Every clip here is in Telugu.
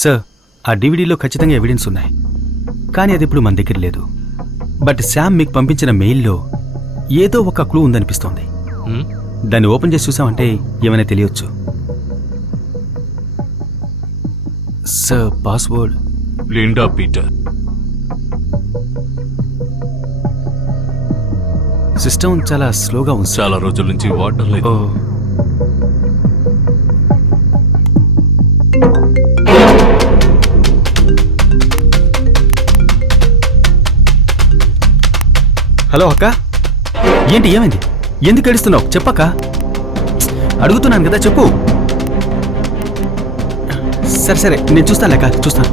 సార్, ఆ డివిడీలో ఖచ్చితంగా ఎవిడెన్స్ ఉన్నాయి, కానీ అది ఇప్పుడు మన దగ్గర లేదు. బట్ శామ్ మీకు పంపించిన మెయిల్లో ఏదో ఒక క్లూ ఉందనిపిస్తోంది. దాన్ని ఓపెన్ చేసి చూసామంటే ఏమైనా తెలియచ్చు. Sir, password Linda Peter. System చాలా స్లోగా ఉంది. చాలా రోజుల నుంచి వాడడం లేదు. ఓ, హలో అక్క, ఏంటి ఏమైంది? ఎందుకు ఏడుస్తున్నావు? చెప్పక్క. అడుగుతున్నాను కదా, చెప్పు. సరే సరే, నేను చూస్తాను అక్క, చూస్తాను.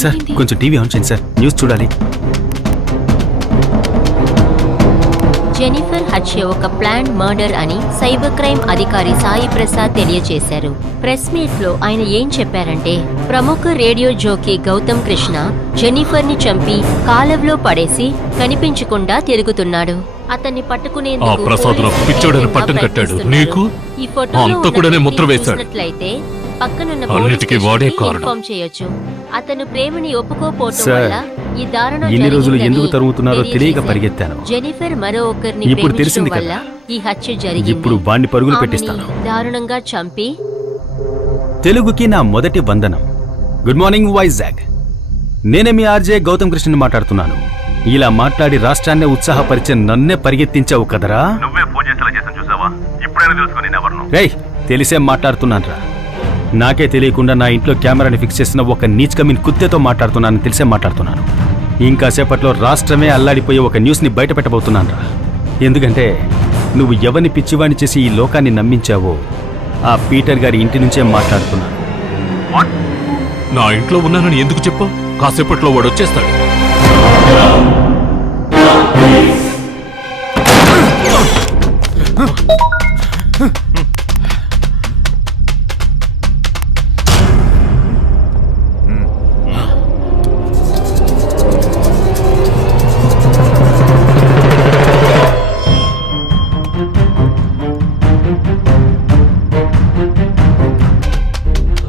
సార్, కొంచెం టీవీ ఆన్ చేయండి సార్, న్యూస్ చూడాలి. జెనిఫర్ హత్య ఒక ప్లాన్ మర్డర్ అని సైబర్ క్రైమ్ అధికారి సాయి ప్రసాద్ తెలియజేశారు. ప్రెస్ మీట్ లో ఆయన ఏం చెప్పారంటే, ప్రముఖ రేడియో జోకీ గౌతమ్ కృష్ణ జెనిఫర్ ని చంపి కాలవలో పడేసి కనిపించకుండా తిరుగుతున్నాడు. అతన్ని పట్టుకునేందుకు పిచ్చోడని పట్టం కట్టాడు. నీకు ఈ ఫోటోలో అంతకుడనే ముద్ర వేశాడు. పక్కనున్న అన్నిటికీ వాడే కారణం. ఇన్ఫార్మ్ చేయొచ్చు. అతను ప్రేమని ఒప్పుకోపోవటం సార్, వల్ల ఈ దారుణం ఇన్ని రోజులు జరిగిందని ఎందుకు తరుగుతున్నారో తెలియక తెలియజేశారు. పరిగెత్తాను. జెనిఫర్ మరో ఒకరిని ఇప్పుడు ప్రేమించడం తెలిసింది వల్ల కదా. ఈ హత్య జరిగింది. ఇప్పుడు వాణ్ణి పరుగులు ఆమెని పెట్టిస్తాను. దారుణంగా చంపి తెలుగుకి నా మొదటి వందనం. Good morning Vizag. నేనే మీ ఆర్జే గౌతమ్ కృష్ణని మాట్లాడుతున్నాను. ఇలా మాట్లాడి రాష్ట్రాన్నే ఉత్సాహపరిచే నన్నే పరిగెత్తించావు కదరా. నువ్వే ఫోన్ చేసేలా చేసాను చూసావా? ఇప్పుడైనా తెలుసుకుని నేనెవరను. రేయ్, తెలిసే మాట్లాడుతున్నానురా. నాకే తెలియకుండా నా ఇంట్లో కెమెరాని ఫిక్స్ చేసిన ఒక నీచ్ కమీన్ కుత్తేతో మాట్లాడుతున్నాను. తెలిసే మాట్లాడుతున్నాను. ఇంకా సేపట్లో రాష్ట్రమే అల్లాడిపోయి ఒక న్యూస్ని బయట పెట్టబోతున్నానురా. ఎందుకంటే నువ్వు ఎవరిని పిచ్చివాణ్ణి చేసి ఈ లోకాన్ని నమ్మించావో ఆ పీటర్ గారి ఇంటి నుంచే మాట్లాడుతున్నాను. నా ఇంట్లో ఉన్నానని ఎందుకు చెప్పావు? కాసేపట్లో వాడు వచ్చేస్తాడు.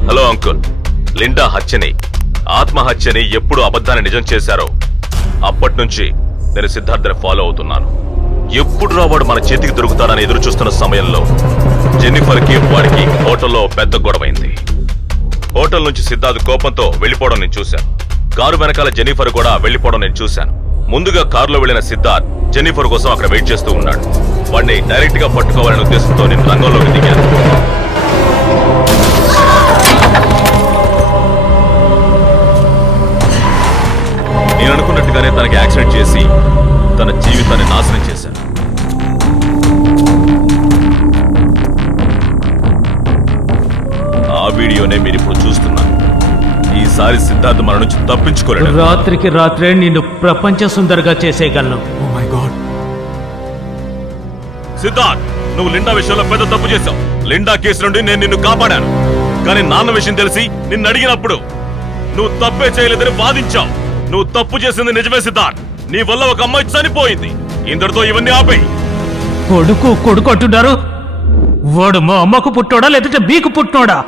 హలో అంకుల్, లిండా హత్యని, ఆత్మహత్యని ఎప్పుడు అబద్ధాన్ని నిజం చేశారో అప్పటి నుంచి నేను సిద్ధార్థని ఫాలో అవుతున్నాను. ఎప్పుడు వాడు మన చేతికి దొరుకుతాడని ఎదురు చూస్తున్న సమయంలో జెన్నిఫర్కి వాడికి హోటల్లో పెద్ద గొడవైంది. హోటల్ నుంచి సిద్ధార్థ్ కోపంతో వెళ్లిపోవడం నేను చూశాను. కారు వెనకాల జెన్నిఫర్ కూడా వెళ్లిపోవడం నేను చూశాను. ముందుగా కారులో వెళ్లిన సిద్ధార్థ్ జెన్నిఫర్ కోసం అక్కడ వెయిట్ చేస్తూ ఉన్నాడు. వాడిని డైరెక్ట్ గా పట్టుకోవాలనే ఉద్దేశంతో నేను రంగంలోకి దిగాను. నేను అనుకున్నట్టుగానే తనకి యాక్సిడెంట్ చేసి తన జీవితాన్ని నాశనం చేశాను. ఆ వీడియోనే మీరు ఇప్పుడు చూస్తున్నారు. ఈసారి సిద్ధార్థ్ మన నుంచి తప్పించుకోలేడు. రాత్రికి రాత్రే నిన్ను ప్రపంచ సుందరగా చేసేయగలను. సిద్ధార్థ్, నువ్వు లిండా విషయంలో పెద్ద తప్పు చేశావు. లిండా కేసు నుండి నేను నిన్ను కాపాడాను. కానీ నాన్న విషయం తెలిసి నిన్ను అడిగినప్పుడు నువ్వు తప్పే చేయలేదని వాదించావు. నువ్వు తప్పు చేసింది నిజమే సిద్ధార్థ్. నీ వల్ల ఒక అమ్మాయి చనిపోయింది. ఇందరితో ఇవన్నీ ఆపేయి. కొడుకు అంటున్నారు. వాడు మా అమ్మకు పుట్టోడా లేదంటే మీకు పుట్టినోడా?